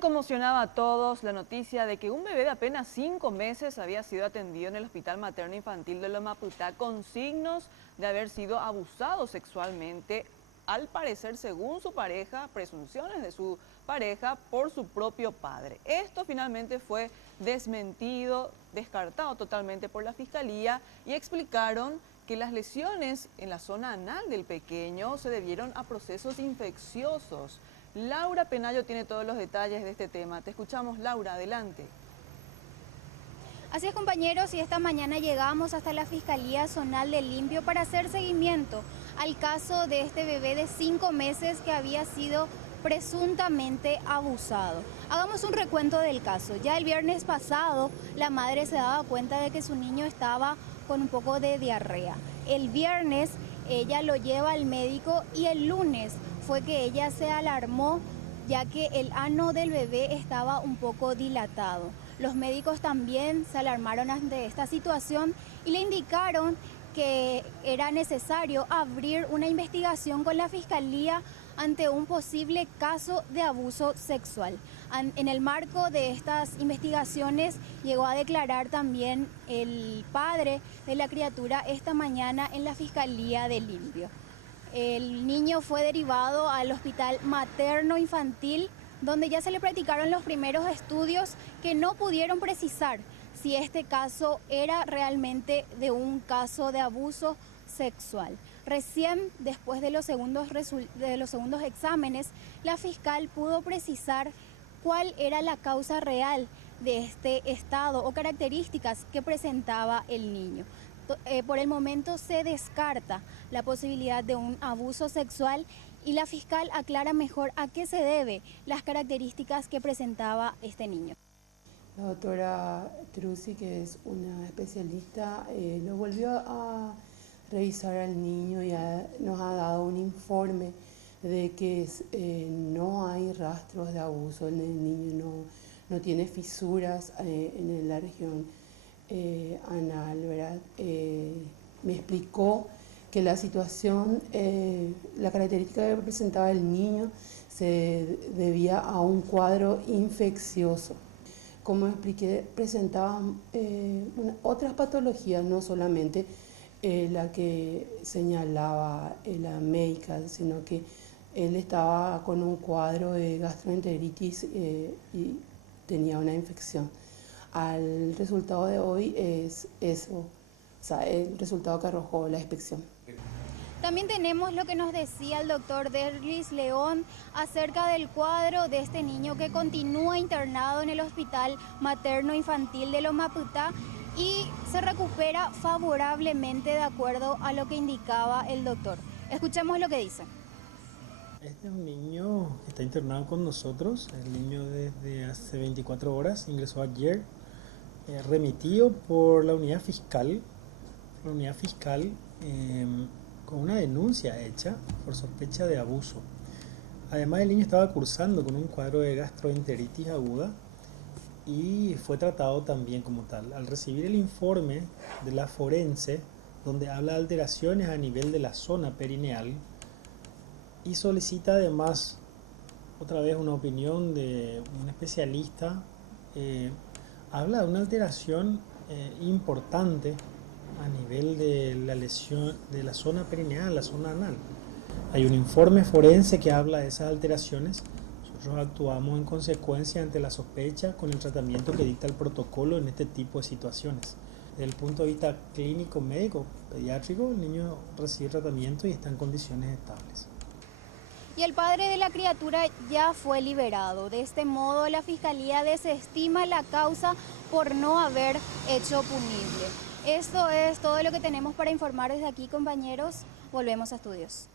Ayer conmocionaba a todos la noticia de que un bebé de apenas 5 meses había sido atendido en el Hospital Materno Infantil de La Maputá con signos de haber sido abusado sexualmente, al parecer según su pareja, presunciones de su pareja, por su propio padre. Esto finalmente fue desmentido, descartado totalmente por la Fiscalía y explicaron que las lesiones en la zona anal del pequeño se debieron a procesos infecciosos. Laura Penayo tiene todos los detalles de este tema. Te escuchamos, Laura, adelante. Así es, compañeros, y esta mañana llegamos hasta la Fiscalía Zonal de Limpio para hacer seguimiento al caso de este bebé de 5 meses que había sido presuntamente abusado. Hagamos un recuento del caso. Ya el viernes pasado la madre se daba cuenta de que su niño estaba con un poco de diarrea. El viernes ella lo lleva al médico y el lunes fue que ella se alarmó ya que el ano del bebé estaba un poco dilatado. Los médicos también se alarmaron ante esta situación y le indicaron que era necesario abrir una investigación con la Fiscalía ante un posible caso de abuso sexual. En el marco de estas investigaciones llegó a declarar también el padre de la criatura esta mañana en la Fiscalía de Limpio. El niño fue derivado al Hospital Materno Infantil, donde ya se le practicaron los primeros estudios que no pudieron precisar si este caso era realmente de un caso de abuso sexual. Recién, después de los segundos exámenes, la fiscal pudo precisar cuál era la causa real de este estado o características que presentaba el niño. Por el momento se descarta la posibilidad de un abuso sexual y la fiscal aclara mejor a qué se debe las características que presentaba este niño. La doctora Trusi, que es una especialista, lo volvió a revisar al niño y nos ha dado un informe de que no hay rastros de abuso. El niño no tiene fisuras en la región anal, ¿verdad? Me explicó que la situación, la característica que presentaba el niño se debía a un cuadro infeccioso. Como expliqué, presentaba otras patologías, no solamente la que señalaba la médica, sino que él estaba con un cuadro de gastroenteritis y tenía una infección. El resultado de hoy es eso, o sea, el resultado que arrojó la inspección. También tenemos lo que nos decía el doctor Derlis León acerca del cuadro de este niño que continúa internado en el Hospital Materno Infantil de La Maputá y se recupera favorablemente de acuerdo a lo que indicaba el doctor. Escuchemos lo que dice. Este es un niño que está internado con nosotros, el niño desde hace 24 horas, ingresó ayer, remitido por la unidad fiscal con una denuncia hecha por sospecha de abuso. Además, el niño estaba cursando con un cuadro de gastroenteritis aguda y fue tratado también como tal. Al recibir el informe de la forense, donde habla de alteraciones a nivel de la zona perineal, y solicita además otra vez una opinión de un especialista, habla de una alteración importante a nivel de la lesión de la zona perineal, la zona anal. Hay un informe forense que habla de esas alteraciones. Nosotros actuamos en consecuencia ante la sospecha con el tratamiento que dicta el protocolo en este tipo de situaciones. Desde el punto de vista clínico, médico, pediátrico, el niño recibe tratamiento y está en condiciones estables. Y el padre de la criatura ya fue liberado. De este modo, la Fiscalía desestima la causa por no haber hecho punible. Esto es todo lo que tenemos para informar desde aquí, compañeros. Volvemos a estudios.